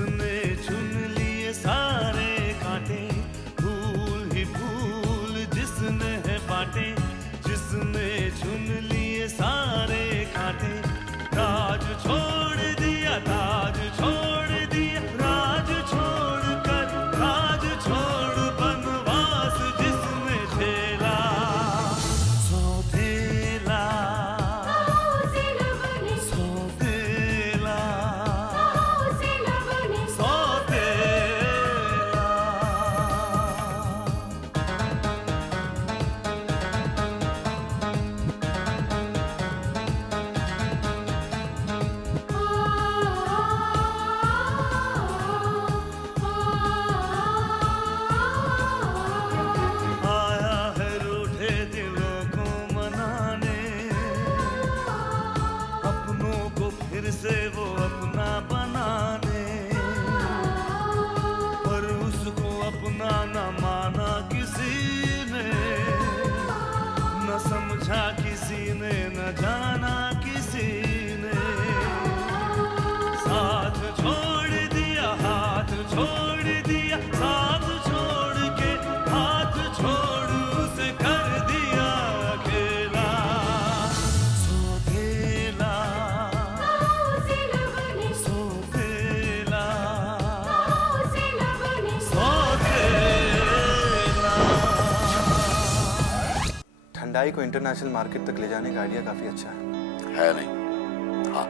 जिसने चुन लिए सारे कांटे, फूल ही फूल जिसने है बांटे, जिसने चुन लिए सारे कांटे, राज छोड़ दिया, ताज छोड़ दिया, राज छोड़ कर राज छोड़ बनवास जिसने झेला, सौतेला सौतेला सौतेला। आया है रूठे दिलों को मनाने, अपनों को फिर से वो अपना बनाने, पर उसको अपना न माना किसी ने, न समझा किसी ने, न जाना किसी ने, साथ छोड़ दिया, हाथ छोड़ दिया, साथ छोड़ के हाथ छोड़ उसे कर दिया अकेला, सौतेला सौतेला सौतेला। ठंडाई को इंटरनेशनल मार्केट तक ले जाने का आइडिया काफी अच्छा है नहीं? हाँ।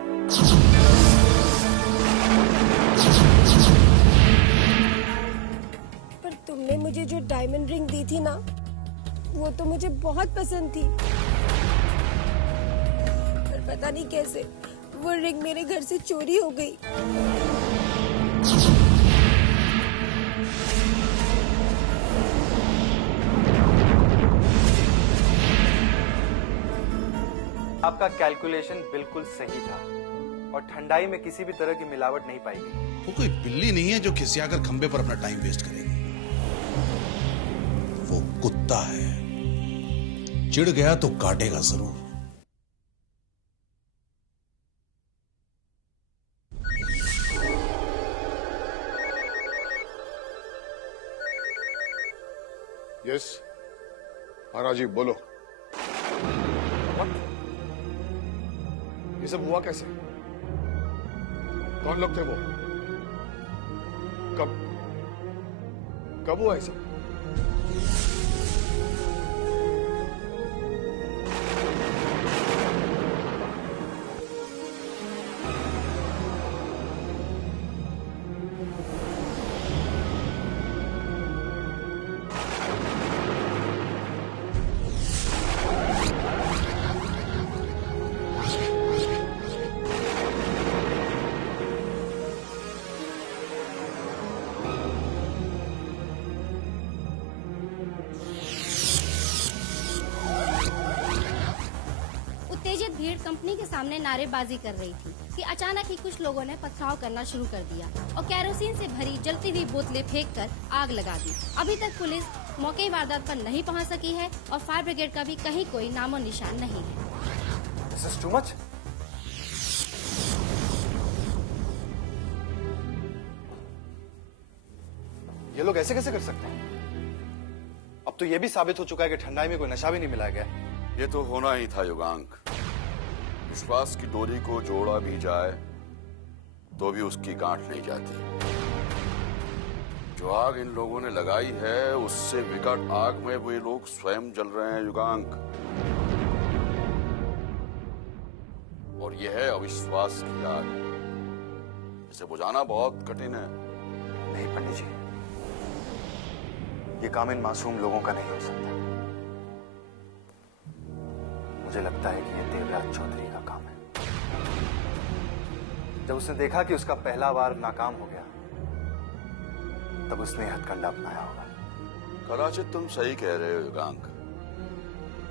पर तुमने मुझे जो डायमंड रिंग दी थी ना, वो तो मुझे बहुत पसंद थी, पर पता नहीं कैसे वो रिंग मेरे घर से चोरी हो गई। आपका कैलकुलेशन बिल्कुल सही था और ठंडाई में किसी भी तरह की मिलावट नहीं पाई गई। वो कोई बिल्ली नहीं है जो खिसियाकर खंबे पर अपना टाइम वेस्ट करेगी। वो कुत्ता है, चिढ़ गया तो काटेगा जरूर। यस महाराज जी बोलो। ये सब हुआ कैसे? कौन लोग थे वो? कब कब हुआ ये सब? उत्तेजित भीड़ कंपनी के सामने नारेबाजी कर रही थी कि अचानक ही कुछ लोगों ने पथराव करना शुरू कर दिया और कैरोसिन से भरी जलती हुई बोतलें फेंककर आग लगा दी। अभी तक पुलिस मौके वारदात पर नहीं पहुंच सकी है और फायर ब्रिगेड का भी कहीं कोई नामो निशान नहीं है। This is too much? ये लोग ऐसे कैसे कर सकते हैं? अब तो ये भी साबित हो चुका है कि ठंडाई में कोई नशा भी नहीं मिलाया गया। ये तो होना ही था युगांक। विश्वास की डोरी को जोड़ा भी जाए तो भी उसकी गांठ नहीं जाती। जो आग इन लोगों ने लगाई है उससे विकट आग में वे लोग स्वयं जल रहे हैं युगांक। और यह है अविश्वास की आग। इसे बुझाना बहुत कठिन है। नहीं पंडित जी, ये काम इन मासूम लोगों का नहीं हो सकता। मुझे लगता है कि ये देवराज चौधरी का काम है। जब उसने देखा कि उसका पहला वार नाकाम हो गया, तब उसने हथकंडा अपनाया होगा। कदाचित तुम सही कह रहे हो युगांक।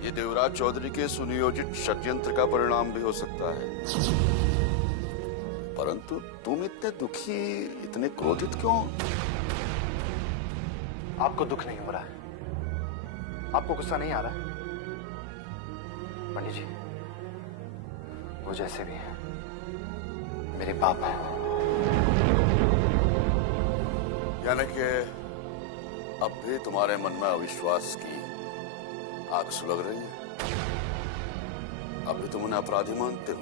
ये देवराज चौधरी के सुनियोजित षड्यंत्र का परिणाम भी हो सकता है। परंतु तुम इतने दुखी, इतने क्रोधित क्यों? आपको दुख नहीं हो रहा है? आपको गुस्सा नहीं आ रहा है? पंडित जी, वो जैसे भी हैं, मेरे बाप हैं। यानी कि अब भी तुम्हारे मन में अविश्वास की आग सुलग रही है? अब भी तुम उन्हें अपराधी मानते हो?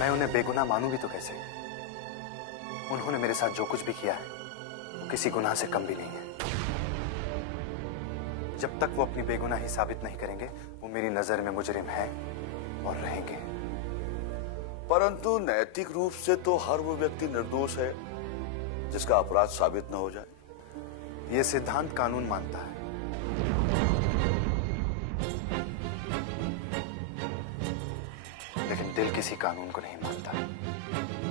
मैं उन्हें बेगुनाह मानूं भी तो कैसे? उन्होंने मेरे साथ जो कुछ भी किया है वो किसी गुनाह से कम भी नहीं है। जब तक वो अपनी बेगुनाही साबित नहीं करेंगे वो मेरी नजर में मुजरिम है और रहेंगे। परंतु नैतिक रूप से तो हर वो व्यक्ति निर्दोष है जिसका अपराध साबित न हो जाए। ये सिद्धांत कानून मानता है। लेकिन दिल किसी कानून को नहीं मानता।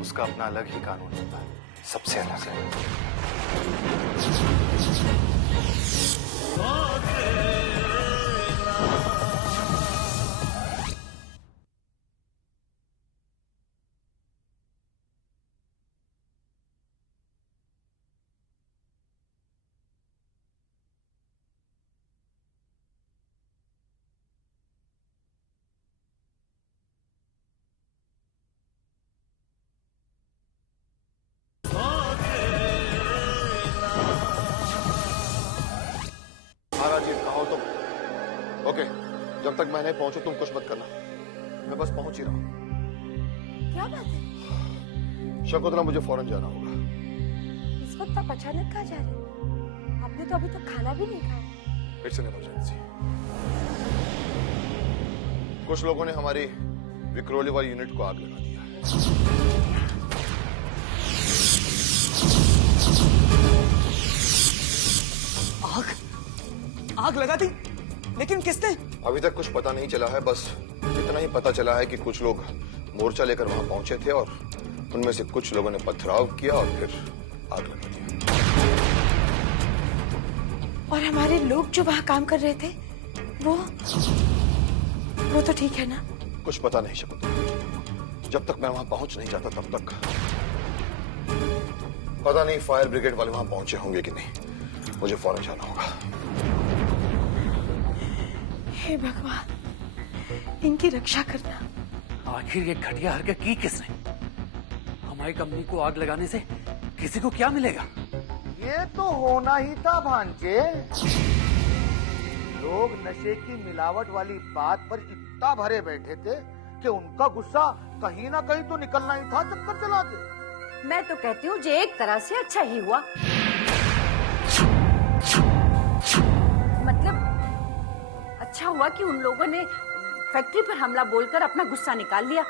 उसका अपना अलग ही कानून होता है, सबसे अलग है। महाराज जी कहो तुम। ओके, जब तक मैं नहीं पहुंचू तुम कुछ मत करना। मैं बस पहुंच ही रहा हूं। क्या बात है? शकुंतला, मुझे फौरन जाना होगा। इस वक्त आप अचानक कहाँ जा रहे हैं? आपने तो अभी तक खाना भी नहीं खाया। It's an emergency. कुछ लोगों ने हमारी विक्रोली वाली यूनिट को आग लगा दिया है। आग लगा दी? लेकिन किसने? अभी तक कुछ पता नहीं चला है, बस इतना ही पता चला है कि कुछ लोग मोर्चा लेकर वहां पहुंचे थे और उनमें से कुछ लोगों ने पथराव किया और फिर आग लगा दिया। और हमारे लोग जो वहाँ काम कर रहे थे वो तो ठीक है ना? कुछ पता नहीं शकुंतला। जब तक मैं वहां पहुंच नहीं जाता तब तक पता नहीं फायर ब्रिगेड वाले वहां पहुंचे होंगे कि नहीं। मुझे फौरन जाना होगा। हे भगवान, इनकी रक्षा करना। आखिर ये घटिया हरकत की किसने? हमारी कंपनी को आग लगाने से किसी को क्या मिलेगा? ये तो होना ही था भांजे। लोग नशे की मिलावट वाली बात पर इतना भरे बैठे थे कि उनका गुस्सा कहीं ना कहीं तो निकलना ही था चक्कर चला के। मैं तो कहती हूँ जे एक तरह से अच्छा ही हुआ। मतलब अच्छा हुआ कि उन लोगों ने फैक्ट्री पर हमला बोलकर अपना गुस्सा निकाल लिया।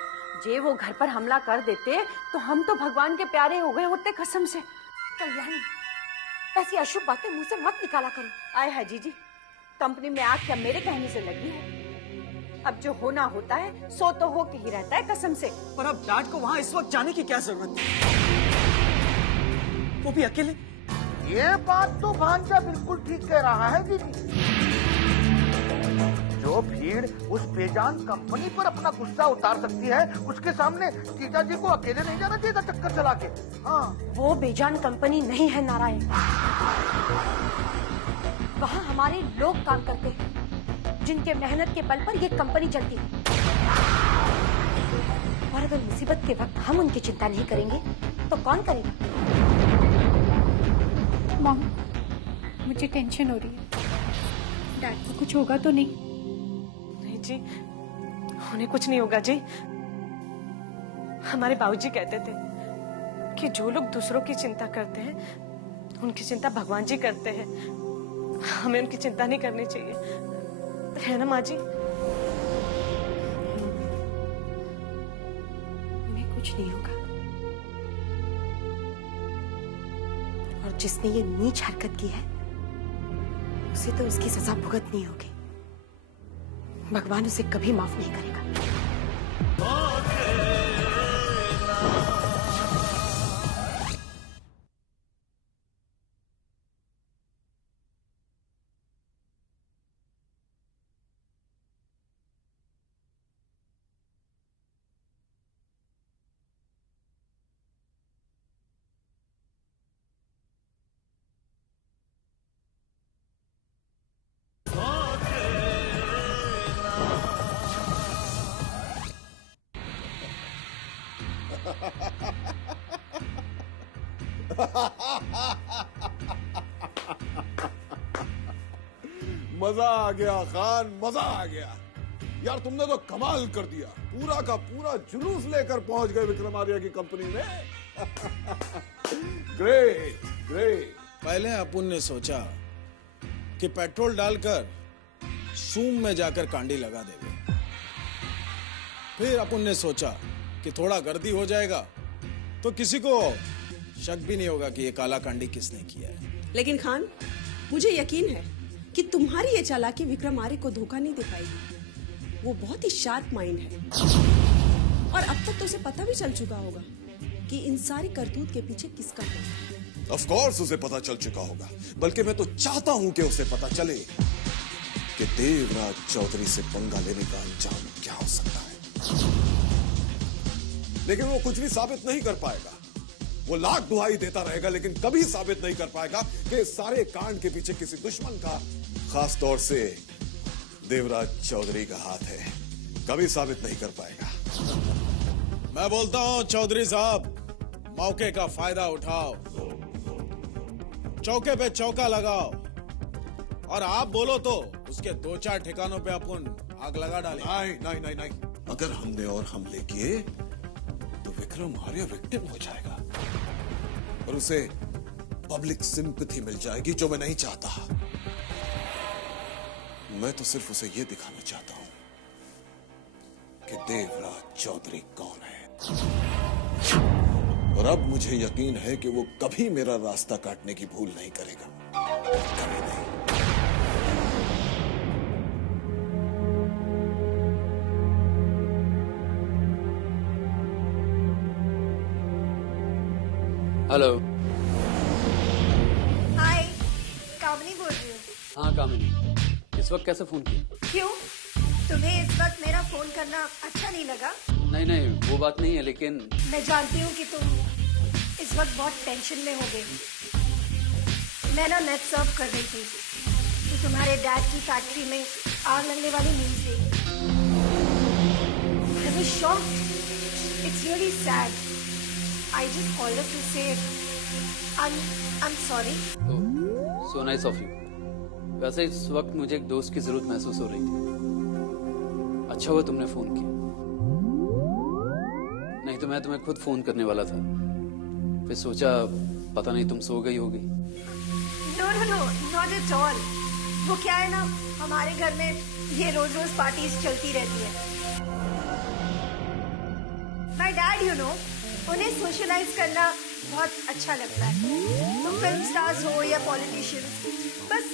जे वो घर पर हमला कर देते तो हम तो भगवान के प्यारे हो गए होते कसम से। कल्याणी, ऐसी अशुभ बातें मुंह से मत निकाला करो। आए है जीजी, कंपनी में आग क्या मेरे कहने से लगी है? अब जो होना होता है सो तो हो के ही रहता है कसम से। पर अब डैड को वहाँ इस वक्त जाने की क्या जरूरत थी? वो भी अकेले। ये बात तो भांजा बिल्कुल ठीक कह रहा है दीदी। जो भीड़ उस बेजान कंपनी पर अपना गुस्सा उतार सकती है उसके सामने जीजा जी को अकेले नहीं जाना चाहिए था चक्कर चला के। हाँ, वो बेजान कंपनी नहीं है नारायण। वहाँ हमारे लोग काम करते हैं जिनके मेहनत के बल पर ये कंपनी चलती है। और अगर मुसीबत के वक्त हम उनकी चिंता नहीं करेंगे तो कौन करेगा? मॉम, मुझे टेंशन हो रही है। डैड को कुछ होगा तो नहीं? नहीं जी, उन्हें कुछ नहीं होगा जी। हमारे बाबूजी कहते थे कि जो लोग दूसरों की चिंता करते हैं उनकी चिंता भगवान जी करते हैं। हमें उनकी चिंता नहीं करनी चाहिए, है ना माँ जी? उन्हें कुछ नहीं होगा। और जिसने ये नीच हरकत की है उसे तो उसकी सजा भुगतनी होगी। भगवान उसे कभी माफ नहीं करेगा। मजा आ गया खान, मजा आ गया यार। तुमने तो कमाल कर दिया, पूरा का पूरा जुलूस लेकर पहुंच गए विक्रम आर्या की कंपनी में। Great great. पहले अपुन ने सोचा कि पेट्रोल डालकर सूम में जाकर कांडी लगा देंगे। फिर अपुन ने सोचा कि थोड़ा गर्दी हो जाएगा तो किसी को शक भी नहीं होगा कि ये काला कांडी किसने किया है। लेकिन खान, मुझे यकीन है कि तुम्हारी ये चालाकी विक्रम आर्य को धोखा नहीं दे पाएगी। वो बहुत ही शार्प माइंड है और अब तक तो उसे पता भी चल चुका होगा कि इन सारी करतूत के पीछे किसका हाथ है। ऑफ कोर्स उसे पता चल चुका होगा, बल्कि मैं तो चाहता हूं कि उसे पता चले कि देवराज चौधरी से पंगा लेने का अंजाम क्या हो सकता है। लेकिन वो कुछ भी साबित नहीं कर पाएगा। वो लाख दुहाई देता रहेगा लेकिन कभी साबित नहीं कर पाएगा कि सारे कांड के पीछे किसी दुश्मन का, खास तौर से देवराज चौधरी का हाथ है। कभी साबित नहीं कर पाएगा। मैं बोलता हूं चौधरी साहब, मौके का फायदा उठाओ, चौके पे चौका लगाओ और आप बोलो तो उसके 2-4 ठिकानों पे अपन आग लगा डालें। नहीं नहीं नहीं नहीं, अगर हमने और हमले किए तो विक्रम आर्य विक्टिम हो जाएगा और उसे पब्लिक सिंपैथी मिल जाएगी, जो मैं नहीं चाहता। मैं तो सिर्फ उसे यह दिखाना चाहता हूं कि देवराज चौधरी कौन है। और अब मुझे यकीन है कि वो कभी मेरा रास्ता काटने की भूल नहीं करेगा, कभी नहीं। हेलो। हाय, कामिनी बोल रही हूँ। हाँ कामिनी, इस वक्त कैसे फोन किया? क्यों? तुम्हें इस वक्त मेरा फोन करना अच्छा नहीं लगा? नहीं नहीं, वो बात नहीं है, लेकिन मैं जानती हूँ कि तुम इस वक्त बहुत टेंशन में होगे। मैं ना नेट सर्फ कर रही थी तो तुम्हारे डैड की फैक्ट्री में आग लगने वाली न्यूज़ देखी। I was shocked. It's really sad. I just called up to say I'm sorry. so nice of you. वैसे इस वक्त मुझे एक दोस्त की जरूरत महसूस हो रही थी। अच्छा हुआ तुमने फोन किया, नहीं तो मैं तुम्हें खुद फोन करने वाला था। फिर सोचा पता नहीं तुम सो गई होगी। No, not at all. वो क्या है ना, हमारे घर में ये रोज पार्टीज चलती रहती है। My dad, you know, उन्हें सोशलाइज करना बहुत अच्छा लगता है। तो फिल्म स्टार्स हो या पॉलिटिशियंस, बस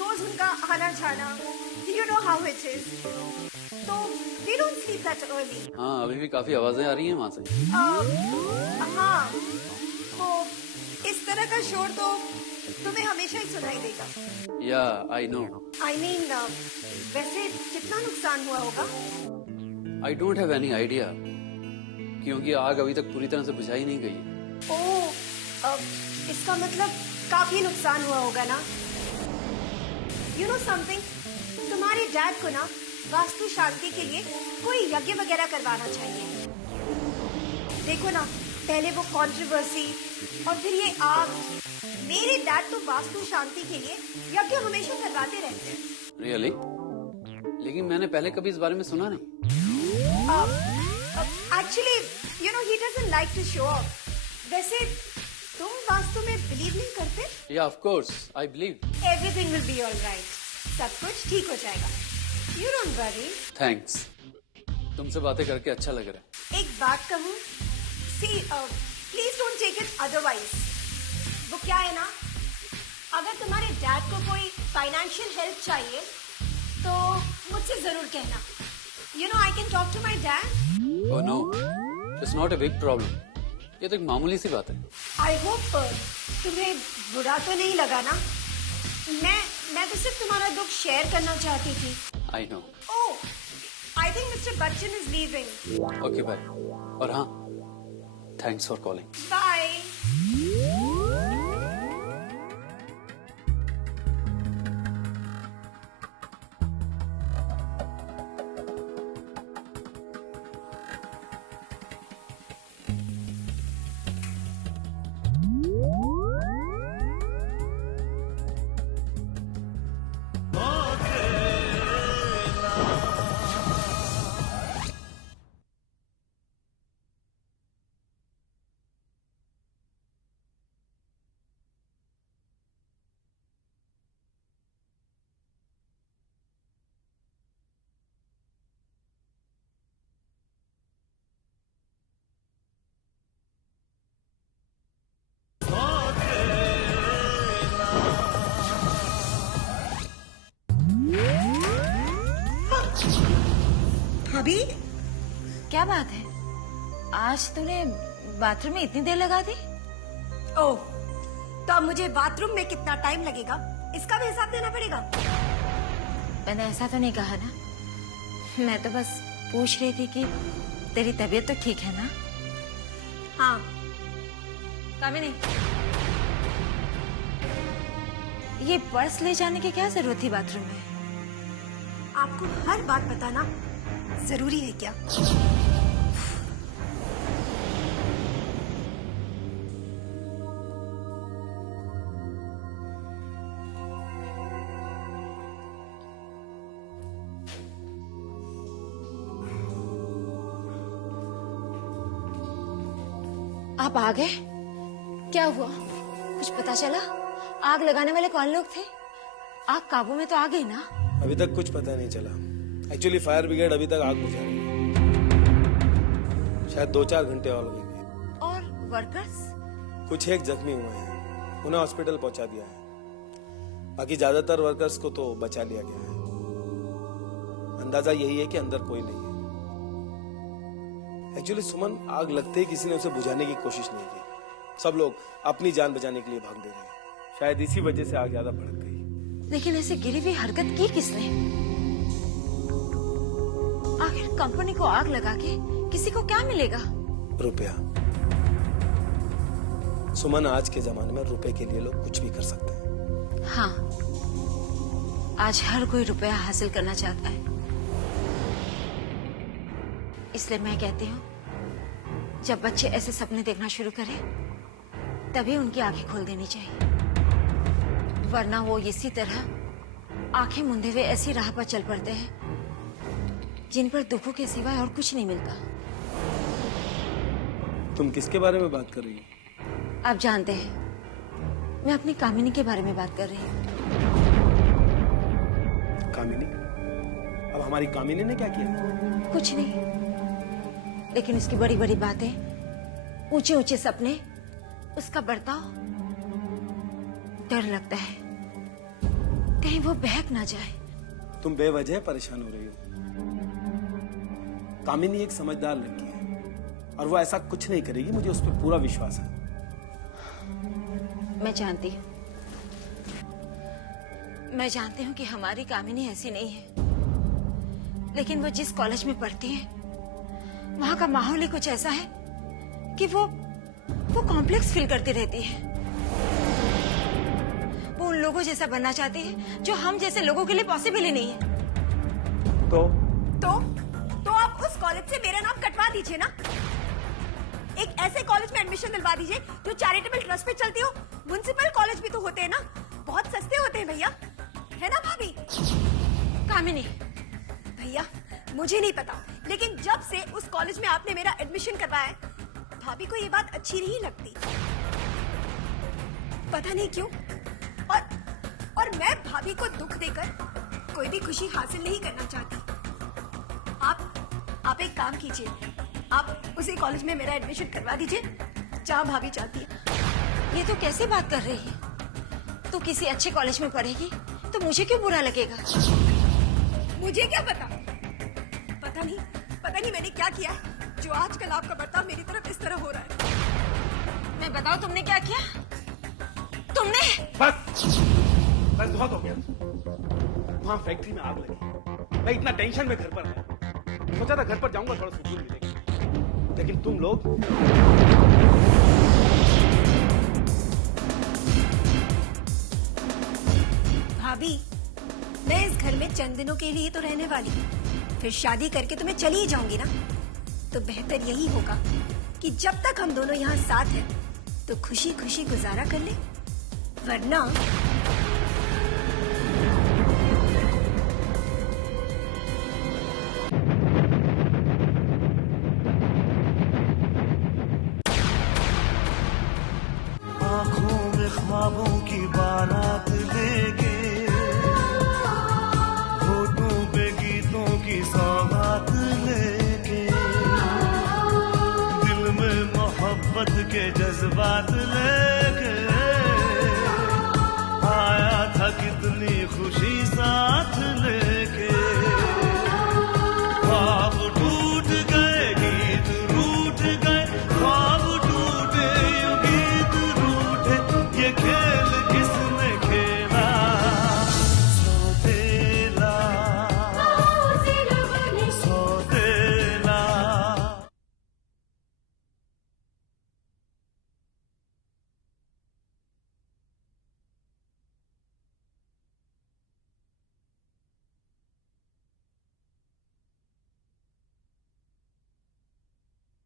रोज उनका आना जाना, you know how it is. तो they don't sleep that early. हाँ, अभी भी काफी आवाजें आ रही हैं वहाँ से। हाँ, तो इस तरह का शोर तो तुम्हें हमेशा ही सुनाई देगा। Yeah, I know. I mean, वैसे कितना नुकसान हुआ होगा? I don't have any idea, क्योंकि आग अभी तक पूरी तरह से बुझाई नहीं गई है। ओह, इसका मतलब काफी नुकसान हुआ होगा ना? You know something? तुम्हारे डैड को ना वास्तु शांति के लिए कोई यज्ञ वगैरह करवाना चाहिए। देखो ना, पहले वो कंट्रोवर्सी और फिर ये आग। मेरे डैड तो वास्तु शांति के लिए यज्ञ हमेशा करवाते रहते हैं। Really? लेकिन मैंने पहले कभी इस बारे में सुना नहीं। Actually, you know, he doesn't like to show off. वैसे तुम वास्तु में बिलीव नहीं करते? Yeah, of course, I believe. Everything will be all right. सब कुछ ठीक हो जाएगा। You don't worry. Thanks. तुमसे बातें करके अच्छा लग रहा है। एक बात कहूँ? See, please don't take it otherwise. वो क्या है ना, अगर तुम्हारे डैड को कोई फाइनेंशियल हेल्प चाहिए तो मुझसे जरूर कहना। You know, I can talk to my dad. Oh no, it's not a big problem. ये तो एक मामूली सी बात है। I hope तुम्हें बुरा तो नहीं लगा ना? मैं तो सिर्फ तुम्हारा दुख शेयर करना चाहती थी। I know. Oh, I think Mr. Bachchan is leaving. Okay, bye. और हाँ, thanks for calling. Bye. भाभी, क्या बात है? आज तूने बाथरूम में इतनी देर लगा दी? ओह, तो अब मुझे बाथरूम में कितना टाइम लगेगा इसका भी हिसाब देना पड़ेगा। मैंने ऐसा तो नहीं कहा ना, मैं तो बस पूछ रही थी कि तेरी तबीयत तो ठीक है ना? हाँ। कामिनी, ये पर्स ले जाने की क्या जरूरत थी बाथरूम में? आपको हर बात बताना जरूरी है क्या? आप आ गए? क्या हुआ? कुछ पता चला? आग लगाने वाले कौन लोग थे? आग काबू में तो आ गई ना? अभी तक कुछ पता नहीं चला। एक्चुअली फायर ब्रिगेड अभी तक आग बुझा रही है। शायद 2-4 घंटे और लगेंगे। और वर्कर्स? कुछ एक जख्मी हुए हैं, उन्हें हॉस्पिटल पहुंचा दिया है। बाकी ज्यादातर वर्कर्स को तो बचा लिया गया है। अंदाजा यही है कि अंदर कोई नहीं है। एक्चुअली सुमन, आग लगते ही किसी ने उसे बुझाने की कोशिश नहीं की। सब लोग अपनी जान बचाने के लिए भाग दे रहे हैं। शायद इसी वजह से आग ज्यादा भड़क गई। लेकिन ऐसे गिरी हुई हरकत की किसने? आखिर कंपनी को आग लगा के किसी को क्या मिलेगा? रुपया। सुमन, आज के जमाने में रुपए के लिए लोग कुछ भी कर सकते हैं। हाँ, आज हर कोई रुपया हासिल करना चाहता है। इसलिए मैं कहती हूँ, जब बच्चे ऐसे सपने देखना शुरू करें, तभी उनकी आंखें खोल देनी चाहिए, वरना वो इसी तरह आंखें मूंदे हुए ऐसी राह पर चल पड़ते हैं जिन पर दुखों के सिवाय और कुछ नहीं मिलता। तुम किसके बारे में बात कर रही हो? आप जानते हैं, मैं अपनी कामिनी के बारे में बात कर रही हूँ। कामिनी? अब हमारी कामिनी ने क्या किया? कुछ नहीं, लेकिन उसकी बड़ी बड़ी बातें, ऊंचे ऊंचे सपने, उसका बर्ताव, डर लगता है कहीं वो बहक ना जाए। तुम बेवजह परेशान हो रही हो। कामिनी एक समझदार लड़की है और वो ऐसा कुछ नहीं करेगी, मुझे उस पर पूरा विश्वास है। मैं जानती हूँ कि हमारी कामिनी ऐसी नहीं है, लेकिन वो जिस कॉलेज में पढ़ती है वहां का माहौल ही कुछ ऐसा है कि वो कॉम्प्लेक्स फील करती रहती है। वो उन लोगों जैसा बनना चाहती है जो हम जैसे लोगों के लिए पॉसिबल ही नहीं है। तो आप उस कॉलेज से मेरा नाम कटवा दीजिए ना। एक ऐसे कॉलेज में एडमिशन दिलवा दीजिए जो चैरिटेबल ट्रस्ट पे चलती हो। म्युनिसिपल कॉलेज भी तो होते हैं ना, बहुत सस्ते होते हैं भैया, है ना भाभी? कामिनी, भैया मुझे नहीं पता, लेकिन जब से उस कॉलेज में आपने मेरा एडमिशन करवाया है, भाभी को ये बात अच्छी नहीं लगती, पता नहीं क्यों। और मैं भाभी को दुख देकर कोई भी खुशी हासिल नहीं करना चाहती। आप एक काम कीजिए, आप उसी कॉलेज में मेरा एडमिशन करवा दीजिए जहाँ भाभी चाहती है। ये तो कैसे बात कर रही है? तू किसी अच्छे कॉलेज में पढ़ेगी तो मुझे क्यों बुरा लगेगा? मुझे क्या पता नहीं मैंने क्या किया है जो आजकल आपका बर्ताव मेरी तरफ इस तरह हो रहा है। मैं बताऊं तुमने क्या किया? तुमने बस बहुत हो गया। वहां फैक्ट्री में आग लगी, मैं इतना टेंशन में घर पर आया, सोचा था घर पर जाऊंगा थोड़ा सुकून मिलेगा, लेकिन तुम लोग भाभी, मैं इस घर में चंद दिनों के लिए तो रहने वाली हूँ, फिर शादी करके तो मैं चली ही जाऊंगी ना। तो बेहतर यही होगा कि जब तक हम दोनों यहाँ साथ हैं तो खुशी खुशी गुजारा कर ले, वरना आंखों में ख्वाबों की बारात लेके, होठों पे गीतों की सौगात लेके, दिल में मोहब्बत के जज्बात लेके, आया था कितनी खुशी साथ